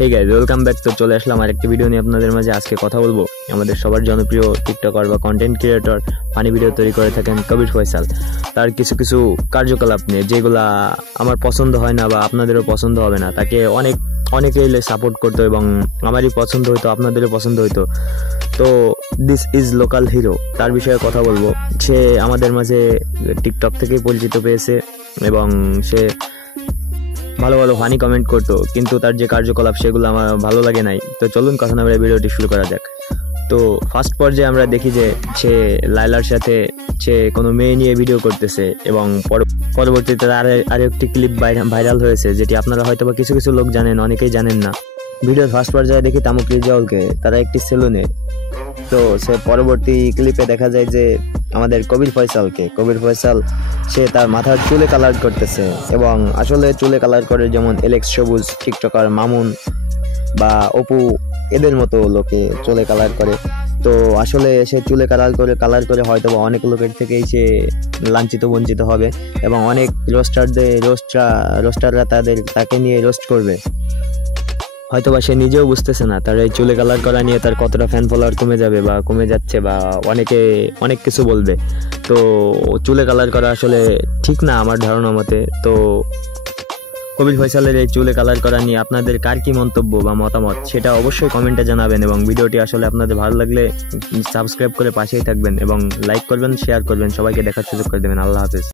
Hey guys, welcome back. তো চলে আসলাম আরেকটি ভিডিও নিয়ে আপনাদের মাঝে। আজকে কথা বলবো আমাদের সবার জনপ্রিয় টিকটকার বা কন্টেন্ট ক্রিয়েটর, ফানি ভিডিও তৈরি করে থাকেন কবির ফয়সাল। তার কিছু কিছু কার্যকলাপ নিয়ে যেগুলা আমার পছন্দ হয় না বা আপনাদেরও পছন্দ হবে না। তাকে অনেকেই সাপোর্ট করতো এবং আমারই পছন্দ হইতো, আপনাদেরও পছন্দ হইতো। তো দিস ইজ লোকাল হিরো, তার বিষয়ে কথা বলবো। সে আমাদের মাঝে টিকটক থেকেই পরিচিত পেয়েছে এবং সে ভালো ভালো ফানি কমেন্ট করতো, কিন্তু তার যে কার্যকলাপ সেগুলো আমার ভালো লাগে নাই। তো চলুন কথা না বলে ভিডিওটি শুরু করা যাক। তো ফার্স্ট পর্যায়ে আমরা দেখি যে সে লাইলার সাথে সে কোনো মেয়ে নিয়ে ভিডিও করতেছে এবং পরবর্তীতে আরেকটি ক্লিপ ভাইরাল হয়েছে, যেটি আপনারা হয়তো বা কিছু কিছু লোক জানেন, অনেকেই জানেন না। ভিডিওর ফার্স্ট পর্যায়ে দেখি তামুক রিজাউলকে, তারা একটি সেলুনে। তো সে পরবর্তী ক্লিপে দেখা যায় যে আমাদের কবির ফয়সাল সে তার মাথার চুলে কালার করতেছে এবং আসলে চুলে কালার করে যেমন এলেক্স সবুজ, টিকটকার মামুন বা অপু, এদের মতো লোকে চুলে কালার করে। তো আসলে সে চুলে কালার করে হয়তো বা অনেক লোকের থেকেই সে লাঞ্ছিত বঞ্চিত হবে এবং অনেক রোস্টাররা তাকে নিয়ে রোস্ট করবে। হয়তোবা সে নিজেও বুঝতেছে না তার এই চুলে কালার করা নিয়ে তার কতটা ফ্যান ফলোয়ার কমে যাবে বা কমে যাচ্ছে, বা অনেকে অনেক কিছু বলবে। তো চুলে কালার করা আসলে ঠিক না আমার ধারণা মতে। তো কবির ফয়সালের এই চুলে কালার করা নিয়ে আপনাদের কার কি মন্তব্য বা মতামত সেটা অবশ্যই কমেন্টে জানাবেন এবং ভিডিওটি আসলে আপনাদের ভালো লাগলে সাবস্ক্রাইব করে পাশেই থাকবেন এবং লাইক করবেন, শেয়ার করবেন, সবাইকে দেখার সুযোগ করে দেবেন। আল্লাহ হাফেজ।